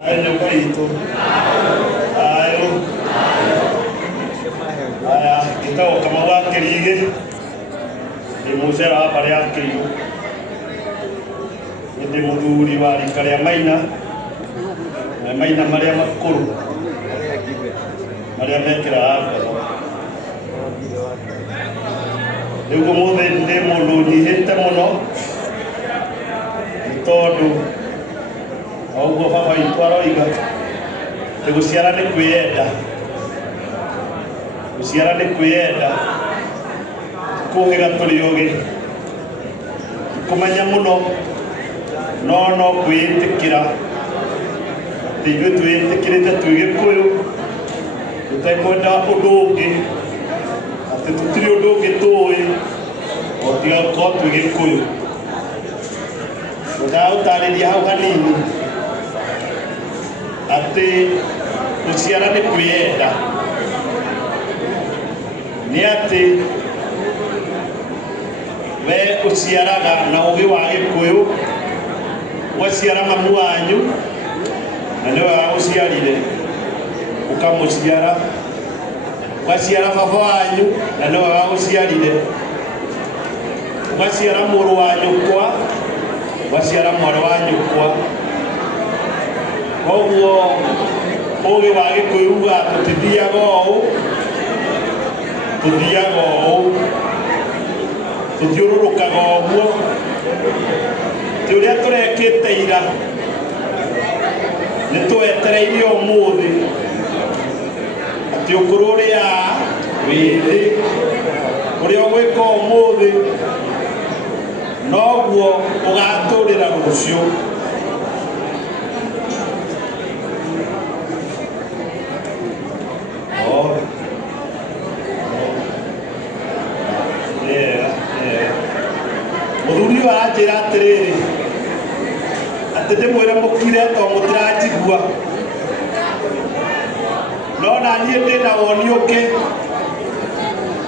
Ayo kaito. Ayo. Aya, kita kama wakirige. Ni musera pare akiyo. Ndi muduri wali kare maina. Maina maria makuru. Maria mekira hapa. Ndio muthe ndi mundu nyihite muno. Tondu oguo baba itu aroiga te guciara ni kwiyenda kuhiga turi ugi kumenya muno no kwiyitikira ithuĩ twĩtĩkĩrĩte twĩ Gĩkũyũ tũtekwenda ũndũ ũngĩ atĩ tũtirĩ ũndũ ũngĩ tũĩ o tiga gũkorwo twĩ Gĩkũyũ. Gũtarĩria hau hanini atĩ gũciara nĩ kwĩyenda, nĩ atĩ we ũciaraga na ũgĩ wa Gĩkũyũ, ũgaciara mamu wanyu na nĩwe wagũciarire, ũkamũciara, ũgaciara baba wanyu na nĩwe wagũciarire, ũgaciara mũrũ wa nyũkwa, ũgaciara mwarĩ wa nyũkwa. Koguo ũgĩ wa Gĩkũyũ uga tũtithiaga ũũ, tũthiaga ũũ, tũthiũrũrũkaga ũguo, ti ũrĩa tũrekĩte ira nĩ twetereire ũmũthĩ atĩ ũkũrũ ũrĩa wĩ thĩ ũrĩa ũgwĩka ũmũthĩ noguo ũgatũrĩra rũciũ. Mũthuri ũyũ aranjĩra atĩrĩrĩ atĩ ndĩmwĩre mũkire to mũtiranjigua, no na niĩ ndĩna woni ũngĩ,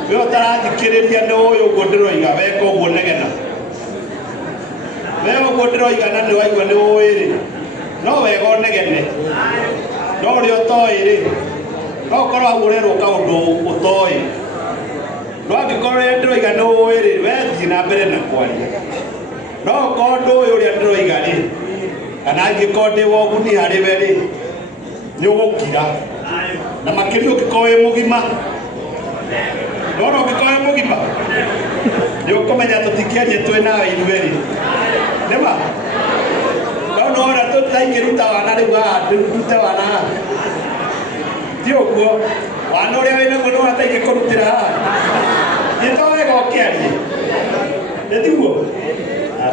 we ũtarathikĩrĩria nĩ ũyũ ũguo ndĩroiga weka ũguo negena, we ũguo ndĩroiga na nĩ waigua nĩ ũĩ-rĩ, no wega ũnegene, no ũrĩa ũtoĩ-rĩ no ũkorwo hau ũrerwo kaũndũ ũtoĩ, no angĩkorwo ũrĩa ndĩroiga nĩ ũĩ-rĩ we thiĩ na mbere na kwaria, no ũkorwo ndũĩ ũrĩa ndĩroiga-rĩ kana angĩkorwo ndĩ wa ũguni harĩ we-rĩ nĩ ũgũkira, na makĩria ũngĩkorwo wĩ mũgima, nona ũngĩkorwo wĩ mũgima nĩ ũkũmenya tũtikĩaria twĩ nawe ithuĩ-rĩ, nĩma no wona tũtaingĩruta wana rĩu haha ndute wana haha, ti ũguo, wana ũrĩa wĩnaguo nĩ wona ta ingĩkũrutĩra haha, nĩ to wega ũkĩarie, nĩ tiguo?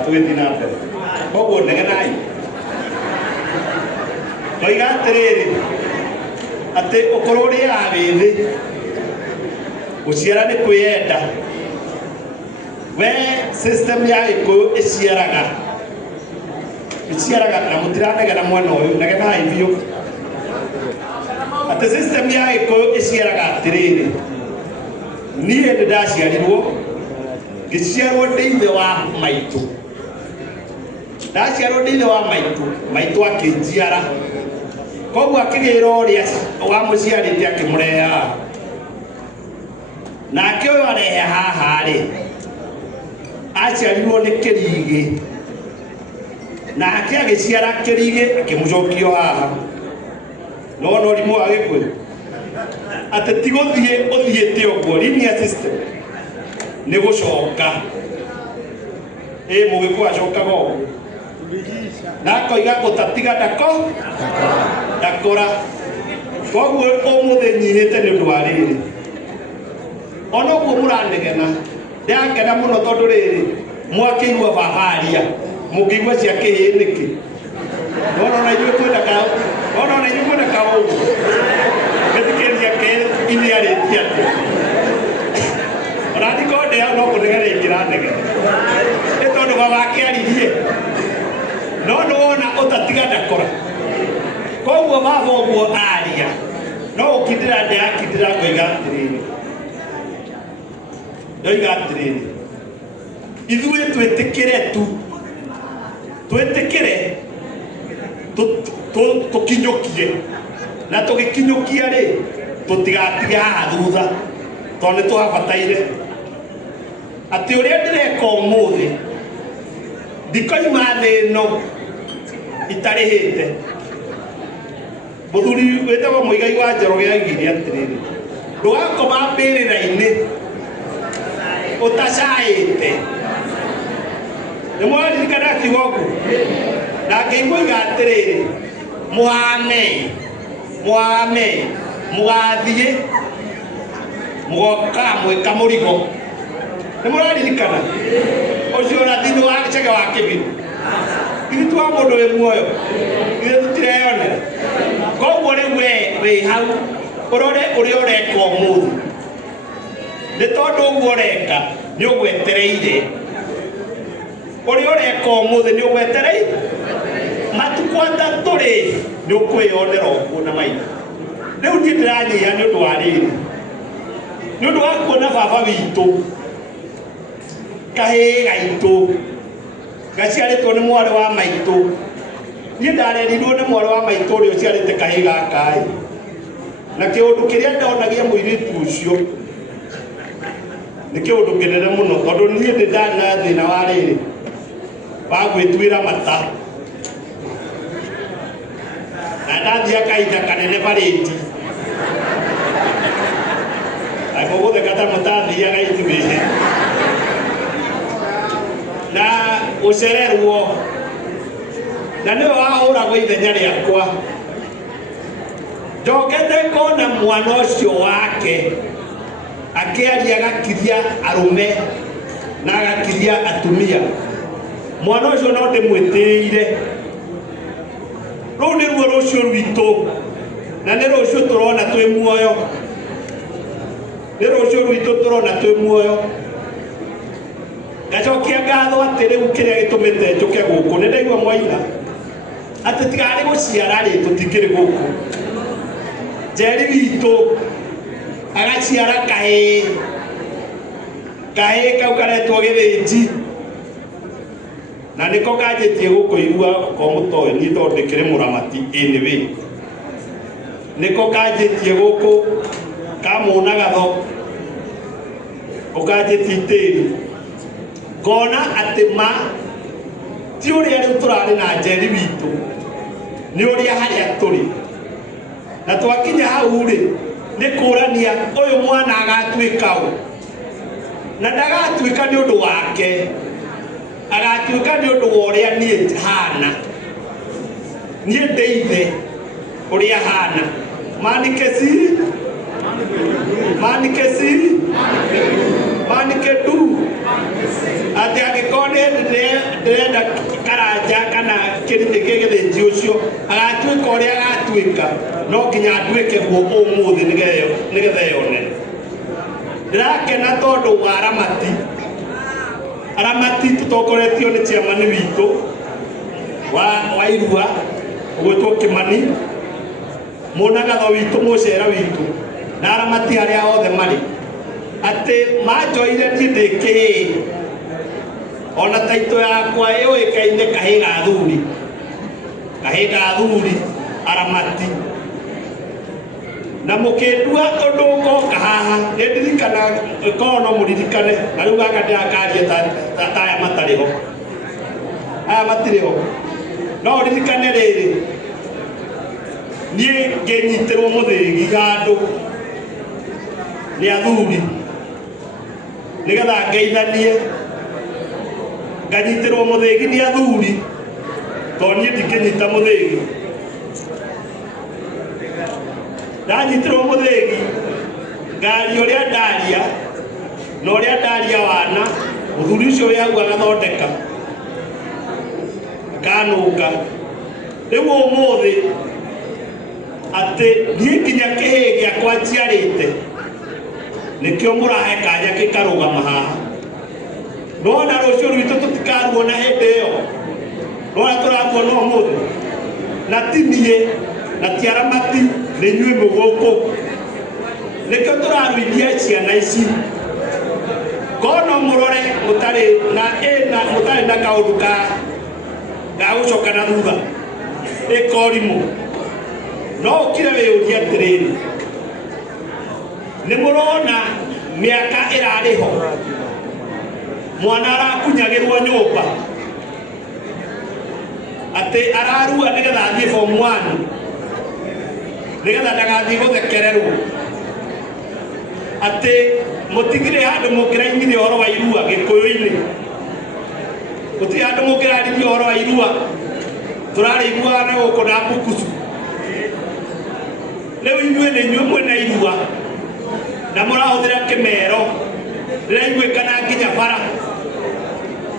Tũgĩthiĩ na mbere, koguo negenai. Ngoiga atĩrĩrĩ atĩ ũkũrũ ũrĩa wĩ thĩ, gũciara nĩ kwĩyenda, we system ya Gĩkũyũ ĩciaraga na mũtiranegena mwena ũyũ, negenai biũ, atĩ system ya Gĩkũyũ ĩciaraga atĩrĩrĩ, niĩ nĩ ndaciarirwo ngĩciarwo ndĩ ithe wa maitũ, ndaciarwo ndĩ ithe wa maitũ akĩnjiara, koguo akĩgĩra ũrĩa wamũciarĩte akĩmũrehe haha, nake ũyũ arehe haha-rĩ aciarirwo nĩ kĩrigĩ, nake agĩciara kĩrigĩ akĩmũcokio haha. Nona ũrimũ wa Gĩkũyũ atĩ ti gũthiĩ ũthiĩte ũguo, linear system nĩ gũcoka, Mũgĩkũyũ acokaga ũguo na akoiga gũtatiga ndakora. Koguo ũmũthĩ nyihĩte nĩ ũndũ wa rĩrĩ, ona ũguo mũranegena, ndĩrakena mũno tondũ rĩrĩ mwakĩigua baba aria, mũngĩigua cia kĩhĩ nĩkĩ, ona inyuĩ kwenda kaũguo gĩthikĩrĩria kĩinĩ arĩtie atĩ ona ndikorwo ndĩ hau no kũnegena ingĩranegena, nĩ tondũ baba akĩaririe, no nĩ wona ũtatiga ndakora. Koguo baba ũguo aria no ũkindĩra ndĩrakindĩra, ngoiga atĩrĩrĩ ithuĩ twĩtĩkĩre tu, twĩtĩkĩre tukinyokie na tugikinyokia ri tutigatiga thutha tondu twabataire ati uria ndireka umuthi ndikoima thi no itarihite muthuri wetagwo Muigai wa Njoroge aigire atiriri ndugakoma mbirira-ini utacaite nimwaririkana kigogo na ngĩigua atiriri mugathiĩ mugoka mwĩka mũrigo nimũraririkana ũcio na thĩinĩ wa gĩcege wa Kĩbiru ithu twa mũndũ wĩ muoyo ithu tũtireyonera koguo rĩu wĩ hau ũrore ũrĩa ũreka ũmũthĩ nĩ tondũ ũguo ũreka nĩ ũgwetereire ũrĩa ũreka ũmũthĩ nĩ ũgwetereire matukũ atatũ rĩ nĩ ũkwĩyonera ũguo na maitho rĩu niĩ ndĩranyiha nĩ ũndũ wa rĩrĩ nĩ ũndũ wa kuona baba witũ kahĩĩ gaitũ gaciarĩtwo nĩ mwarĩ wa maitũ niĩ ndarerirwo nĩ mwarĩ wa maitũ ũrĩa ũciarĩte kahĩĩ gaka na kĩũndũ kĩrĩa ndonagia mũirĩtu ũcio nĩ kĩũndũ kĩnene mũno tondũ niĩ ndĩ ndarĩ na thĩna wa rĩrĩ wa gwĩtuĩra mata na ndathia kahinda kanene barĩti agũgũtheka ta mũtathiaga ithuĩ na gũcererwo na nĩwe wahũragwo ithenya rĩakwa njokete kona mwana ũcio wake akĩaria agakiria arũme na agakiria atumia mwana ũcio no ndĩmwĩtĩire rũu nĩruo rũcio rwitũ na nĩ rũcio tũrona twĩ muoyo nĩ rũcio rwitũ tũrona twĩ muoyo ngacokia ngatho atĩ rĩu kĩrĩa gĩtũmĩte njũke gũkũ nĩ ndaigua mwaina atĩ tigarĩ gũciara rĩ tũtingĩrĩ gũkũ Njeri witũ agaciara kahĩĩ kau karetwo gĩthĩnji na nĩko kanjĩtie gũkũ irua ko mũtoĩ niĩ tondũ ndĩkĩrĩ mũramati anyway nĩko kanjĩtie gũkũ kamũnagatho ũkanjĩtie itĩri ngona atĩ ma ti ũrĩa rĩu tũrarĩ na Njeri witũ nĩ ũrĩa harĩa tũrĩ na twakinya hau rĩ nĩ kũrania ũyũ mwana agatuĩka ũ na ndagatuĩka nĩ ũndũ wake agatuĩka nĩ ũndũ wa ũrĩa niĩ hana niĩ ndĩ ithe ũrĩa hana manike du atĩ angĩkorwo nĩ ndĩrenda karanja kana kĩrĩndĩ gĩgĩthĩnji ũcio agatuĩka ũrĩa agatuĩka no nginya nduĩke guo ũmũthĩ nĩgetha yone ndĩrakena tondũ wa aramati tũtongoretio nĩ chairman witũ wa irua ũgwĩtwo Kĩmani mũnagatho witũ mũcera witũ na aramati arĩa othe marĩ atĩ manjoire niĩ ndĩ kĩhĩĩ ona taito yakwa yũĩkaine kahĩĩ ga thuri aramati na mũkĩndua ũndũ ũgoka haha nĩ ndirikana korwo no mũririkane na rĩu gaka ndĩrakaria ta aya matarĩ ho aya matirĩ ho no ũririkane rĩrĩ niĩ ngĩnyitĩrwo mũthĩgi handũ nĩ athuri nĩgetha ngeithanie nganyitĩrwo mũthĩgi nĩ athuri tondũ niĩ ndingĩnyita mũthĩgi ndanyitirwo mũthĩgi ngaria ũrĩa ndaria na ũrĩa ndaria wana mũthuri ũcio wĩ hau agathondeka kanũnga rĩu ũmũthĩ atĩ niĩ nginya kĩhĩĩ gĩakwa njiarĩte nĩkĩo mũrahe kanya gĩkarũgama haha nona rũciũ rwitũ tũtikaruona hĩndĩ ĩyo nona tũraruona ũmũthĩ na ti niĩ na ti aramati nĩ inyuĩ mũgũkũ nĩkĩo tũraruithia ciana ici kono mũrore mũtarĩ na kaũndũ ga gũcoka na thutha ĩkorimũ no ũkire wĩyũrie atĩrĩrĩ nĩ mũrona mĩaka ĩrarĩ ho mwana arakunyagĩrwo nyũmba atĩ ararua nĩgetha athiĩ form 1 nĩgetha ndagathiĩ gũthekererwo atĩ mũtigire handũ mũngĩrainire ũhoro wa irua Gĩkũyũ-inĩ gũtirĩ handũ mũngĩraririe ũhoro wa irua tũrarĩiguaga na gũkũ na Mbukusu rĩu inyuĩ nĩ inyuĩ mwĩna irua na mũrahũthĩra kĩmero rĩraiguĩkana nginya bara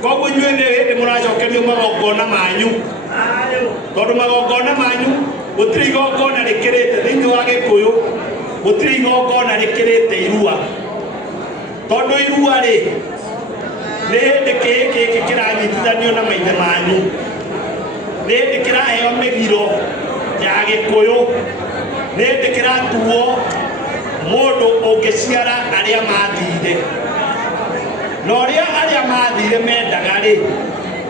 koguo inyuĩ nĩ hĩndĩ mũracokerio magongona manyu tondũ magongona manyu gũtirĩ igongona rĩkĩrĩte thĩinĩ wa Gĩkũyũ gũtirĩ igongona rĩkĩrĩte irua tondũ irua rĩ nĩ hĩndĩ gĩkĩ kĩranyitithanio na maithe manyu nĩ hĩndĩ kĩraheo mĩgiro ya Gĩkũyũ nĩ hĩndĩ kĩratuo mũndũ ũngĩciara arĩa mathire na ũrĩa arĩa mathire mendaga rĩ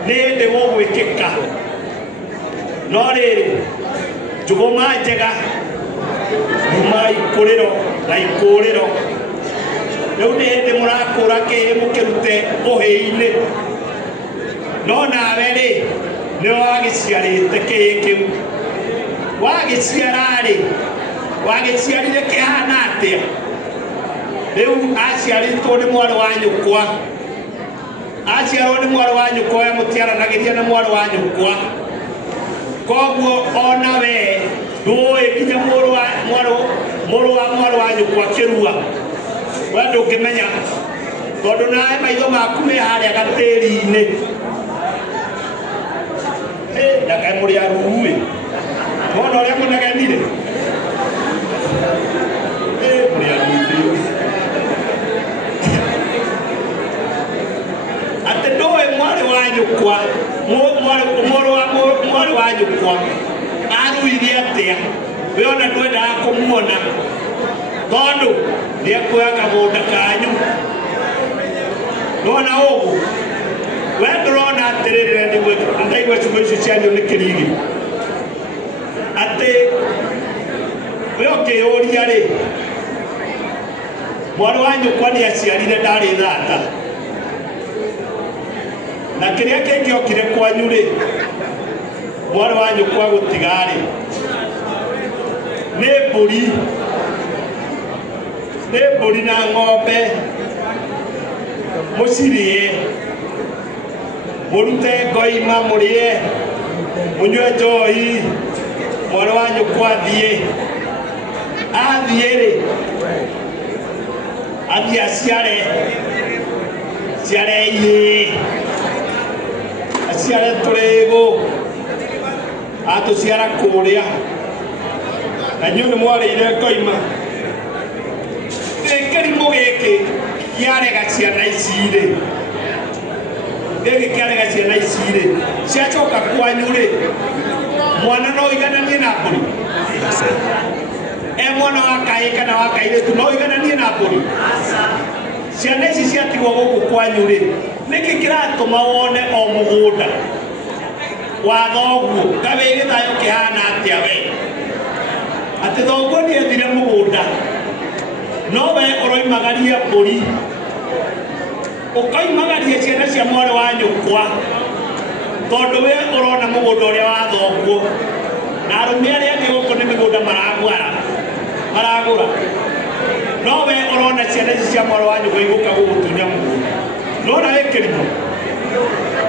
nĩ hĩndĩ gũgwĩkĩka no rĩrĩ njũgũma njega nyuma ikũrĩro na ikũrĩro rĩu nĩ hĩndĩ mũrakũra kĩhĩ mũkĩrute ũhĩ-inĩ no nawe rĩ nĩ wagĩciarĩte kĩhĩ kĩu wagĩciara rĩ wagĩciarire kĩhana atĩa rĩu aciarĩtwo nĩ mwarĩ wa nyũkwa aciarwo nĩ mwarĩ wa nyũkwa ya mũtiaranagĩria na mwarĩ wa nyũkwa koguo ona we ndũĩ nginya mũrũ wa mwarĩ wa nyũkwa kĩrua we ndũngĩmenya tondũ nawe maitho maku me harĩa gatĩri-inĩ ndakae mũrĩ aruĩ mona ũrĩa mũnegenire atĩ ndũĩ mwarĩ wa nyũkwa mwarĩ wa nyũkwa aruire atĩa we ona ndwendaga kũmuona tondũ nĩekuoya kamũgũnda kanyu nona ũguo we ndũrona atĩrĩrĩ ndaigua ciugo icio cianyu nĩ kĩrigi atĩ we ũkĩyũria rĩ mwarĩ wa nyũkwa nĩ aciarire ndarĩ thata na kĩrĩa kĩngĩ okire kwanyu rĩ mwarĩ wa nyũkwa gũtigarĩ nĩ mbũri na ng'ombe mũcirĩe mũrute ngoima mũrĩe mũnyue njohi mwarĩ wa nyũkwa athiĩ rĩ athiĩ aciare ihĩ aciare tũrĩgũ atũciara kũrĩa na inyuĩ nĩ mwarĩire ngoima kĩrimũ gĩkĩ kĩarega ciana ici rĩ gĩkĩ kĩarega ciana ici rĩ ciacoka kwanyu rĩ mwana no igananie na mbũri mwana wa kahĩ kana wa kairĩtu no igananie na mbũri ciana ici ciatigwo gũkũ kwanyu rĩ nĩkĩ kĩratũma wone o mũgũnda wa thoguo kawe gĩthayo kĩhana atĩa we atĩ thoguo nĩethire mũgũnda no we ũroimagaria mbũri ũkoimagaria ciana cia mwarĩ wa nyũkwa tondũ we ũrona mũgũnda ũrĩa wa thoguo na arũme arĩa angĩ gũkũ nĩ mĩgũnda maragũra no we ũrona ciana ici cia mwarĩ wa nyũkwa igũka gũgũtunya mũgũnda nona wĩ kĩrimũ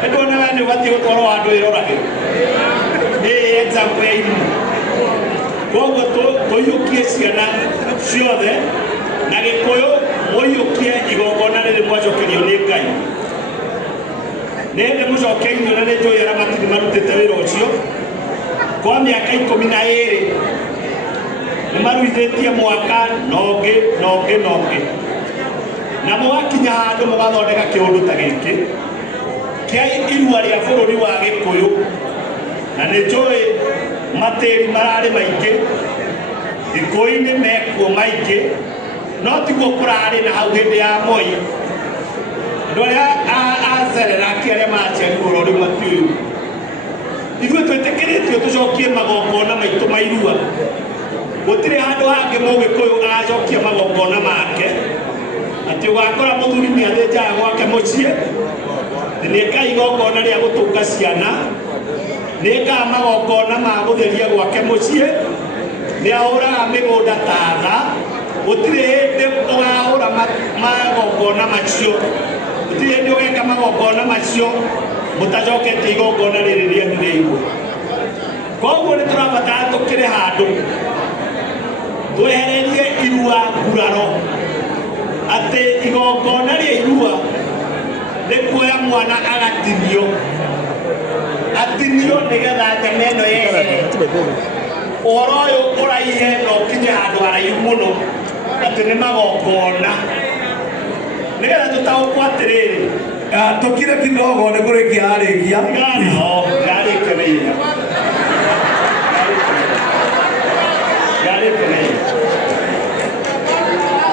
nĩndũona we nĩ ũbatiĩ gũtwarwo handũ ĩroragĩrwo nĩ example ya irimũ koguo tũiyũkie ciana ciothe na Gĩkũyũ mũiyũkie igongona rĩrĩ mwacokerio nĩ Ngai nĩ hĩndĩ mũcokeirio na nĩ njũĩ arĩa matirĩ marutĩte wĩra ũcio kwa mĩaka 12 nĩ maruithĩtie mwaka nongĩ na mũgakinya handũ mũgathondeka kĩũndũ ta gĩkĩ kĩa irua rĩa bũrũri wa Gĩkũyũ na nĩ njũĩ matĩri mararĩ maingĩ Gĩkũyũ-inĩ mekuo maingĩ no tiguo kũrarĩ na hau hĩndĩ ya Moi andũ arĩa acereraki arĩa maciarirwo bũrũri matiũyũ ithuĩ twĩtĩkĩrĩtio tũcokie magongona maitũ ma irua. Gũtirĩ handũ hangĩ Mũgĩkũyũ agacokia magongona make atĩ ũgakora mũthuri nĩ athĩnjaga gwake mũciĩ, nĩka igongona rĩa gũtũnga ciana, nĩka magongona ma gũtheria gwake mũciĩ, nĩ ahũraga mĩgũnda tatha. Gũtirĩ hĩndĩ ũgahũra magongona macio, gũtirĩ hĩndĩ ũgeka magongona macio mũtacoketie igongona rĩrĩ rĩanyu rĩa irua. Koguo nĩ tũrabatara tũkĩrĩ handũ twehererie irua nguraro, atĩ igongona rĩa irua nĩ kuoya mwana agatinio, atinio nĩgetha nyama ĩno yehere. Ũhoro ũyũ ũraihe na ũkinye handũ haraihu mũno atĩ nĩ magongona, nĩgetha tũtaũkwo atĩrĩrĩ tũkire kidogo nĩ kũrĩkia arĩkia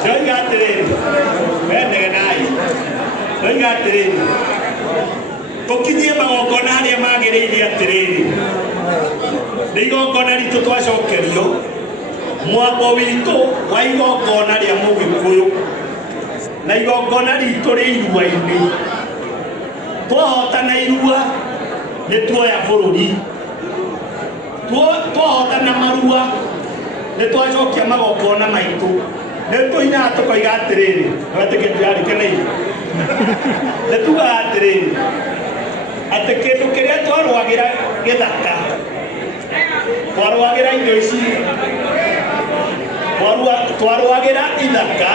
ndoiga atĩrĩrĩ, wendegenai, ndoiga atĩrĩrĩ, tũkinyie magongona harĩa magĩrĩire atĩrĩrĩ, nĩ igongona ritũ twacokerio mwambo witũ wa igongona rĩa Mũgĩkũyũ na igongona ritũ rĩ irua-inĩ. Twahotana irua nĩ tuoya bũrũri, twahotana marua nĩ twacokia magongona maitũ. Nĩ tũinaga tũkoiga atĩrĩrĩ, nĩwatĩkĩndirarĩkeneire, nĩ tugaga atĩrĩrĩ atĩ kĩndũ kĩrĩa twarũagĩra gĩthaka, twarũagĩra indo ici, twarũagĩra ithaka,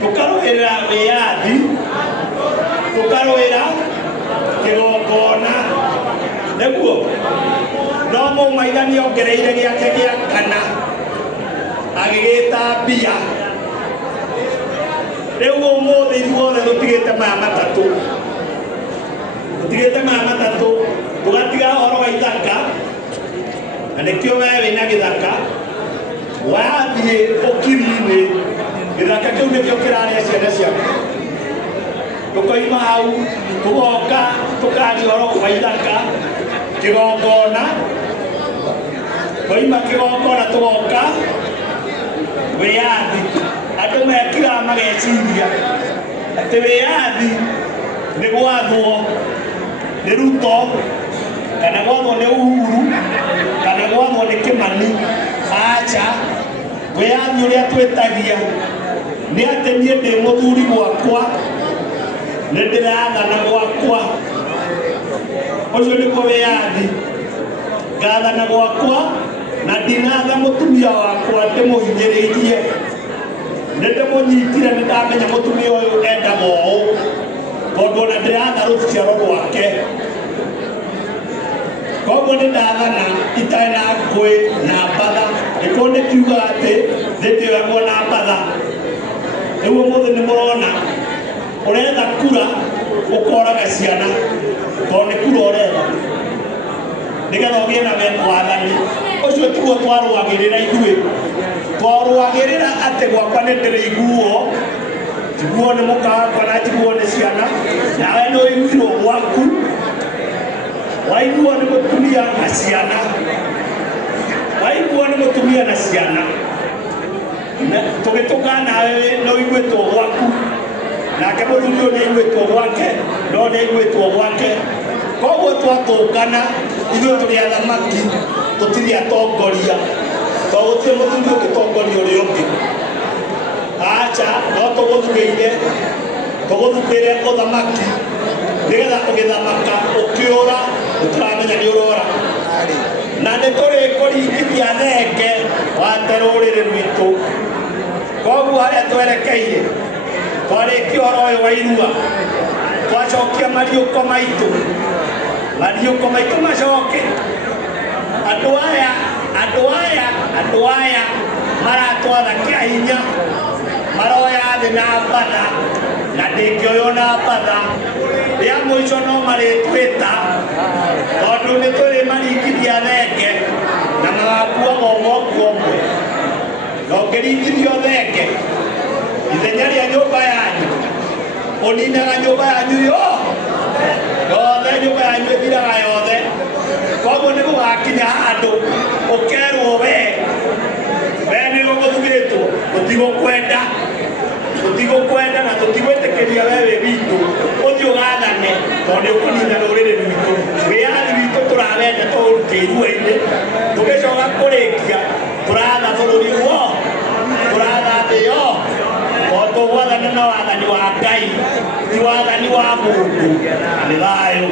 tũkarũĩrĩra wĩyathi, tũkarũĩra kĩgongona. Nĩguo no mũmaithani ongereire gĩake gĩa kana agĩgĩta mbia. Rĩu ũmũthĩ ithuothe tũtigĩte maya matatũ, tũgatiga ũhoro wa ithaka, na nĩkĩo wee wĩna gĩthaka wathiĩ ũkiri-inĩ, gĩthaka kĩu nĩkĩo kĩrarĩa ciana ciaku. Tũkoima hau tũgoka tũkaria ũhoro wa ithaka, kĩgongona, tũkoima kĩgongona tũgoka wĩyathi. Andũ mekiraga mageciria atĩ wĩyathi nĩ gwathwo nĩ Ruto, kana gwathwo nĩ Uhuru, kana gwathwo nĩ Kĩmani. Aca, wĩyathi ũrĩa twĩtagia nĩ atĩ niĩ ndĩ mũthuri gwakwa, nĩ ndĩrathana gwakwa. Ũcio nĩguo wĩyathi, ngathana gwakwa na ndinatha mũtumia wakwa ndĩmũhinyĩrĩirie. Nĩ ndĩmũnyitire, nĩ ndamenya mũtumia ũyũ endaga ũũ, tondũ ona ndĩratha rũciaro rwake. Koguo nĩ ndathana itarĩ na ngũĩ na mbatha, nĩkuo nĩ kiuga atĩ ndĩtĩoyagwo na mbatha. Rĩu ũmũthĩ nĩ mũrona ũretha kura ũkoraga ciana, tondũ nĩ kura ũretha nĩgetha ũgĩe na wathani. Ũcio tiguo twarũagĩrĩra ithuĩ, twarũagĩrĩra atĩ gwakwa nĩ ndĩrĩiguo, njiguo nĩ mũka wakwa na njiguo nĩ ciana, nawe nĩ ũiguirwo gwaku, waiguo nĩ mũtumia na ciana, waiguo nĩ mũtumia na ciana, tũgĩtũkana nawe nĩ ũiguĩtwo gwaku, nake mũthuri ũyũ nĩ aiguĩtwo gwake, no nĩ aiguĩtwo gwake. Koguo twatũngana ithuĩ tũrĩ athamaki, tũtirĩ atongoria, tondũ gũtirĩ mũthuri ũngĩtongoria ũrĩa ũngĩ. Aca, no tũgũthukĩre ũthamaki, nĩgetha ũgĩthamaka ũkĩũra ũtaramenya nĩ ũrora. Na nĩ tũrĩkũringithia thenge wate rũrĩrĩ rwitũ. Koguo harĩa twerekeire, twarĩkia ũhoro ũyũ wa irua, twacokia mariũko maitũ macoke. Andũ aya maratwatha kĩa hinya, maroya thĩ na mbatha, na ndĩngĩoywo na mbatha. Rĩa mũico no marĩtwĩta, tondũ nĩ tũrĩmaringithia thenge na magakuaga ũmwe ũmwe. Na ũngĩringithio thenge ithenya rĩa nyũmba yanyu, ũninaga nyũmba yanyu yothe, nyũmba yanyu ĩthiraga yothe. tugakinya handu ukerwo we nĩ ũgũthugĩtwo tũtigũkwenda na tũtigwĩtĩkĩria we wĩ witũ ũthiĩ ũgathane tondũ nĩ ũkũnina rũrĩrĩ rwitũ wĩyathi witũ tũrawenda tũũrute iruainĩ tũgĩcoka kũrĩkia tũratha bũrũri wothe tũratha thĩ yothe tondũ tũgwathana na wathani wa Ngai ti wathani wa mũndũ nĩ thayũ.